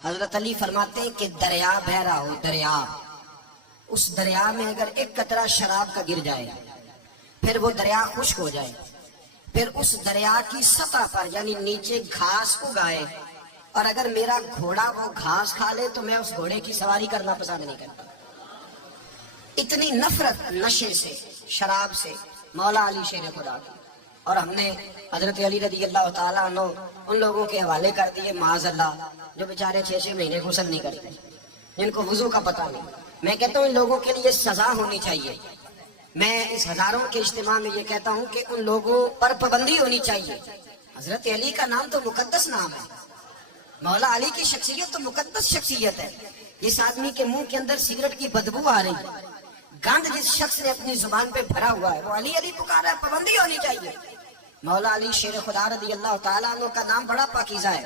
حضرت علی فرماتے ہیں کہ دریا بہ رہا ہو، دریا، اس دریا میں اگر ایک قطرہ شراب کا گر جائے پھر وہ دریا خشک ہو جائے، پھر اس دریا کی سطح پر یعنی نیچے گھاس اگائے، اور اگر میرا گھوڑا وہ گھاس کھا لے تو میں اس گھوڑے کی سواری کرنا پسند نہیں کرتا۔ اتنی نفرت نشے سے، شراب سے مولا علی شیر خدا کی۔ اور ہم نے حضرت علی رضی اللہ تعالیٰ عنہ ان لوگوں کے حوالے کر دیے معاذ اللہ جو بیچارے 6 مہینے غسل نہیں کرتے، جن کو وضو کا پتہ نہیں۔ میں کہتا ہوں ان لوگوں کے لیے سزا ہونی چاہیے۔ میں اس ہزاروں کے اجتماع میں یہ کہتا ہوں کہ ان لوگوں پر پابندی ہونی چاہیے۔ حضرت علی کا نام تو مقدس نام ہے، مولا علی کی شخصیت تو مقدس شخصیت ہے۔ جس آدمی کے منہ کے اندر سگریٹ کی بدبو آ رہی ہے، گند جس شخص نے اپنی زبان پہ بھرا ہوا ہے، وہ علی علی پکار رہا ہے، پابندی ہونی چاہیے۔ مولا علی شیر خدا رضی اللہ تعالیٰ عنہ کا نام بڑا پاکیزہ ہے۔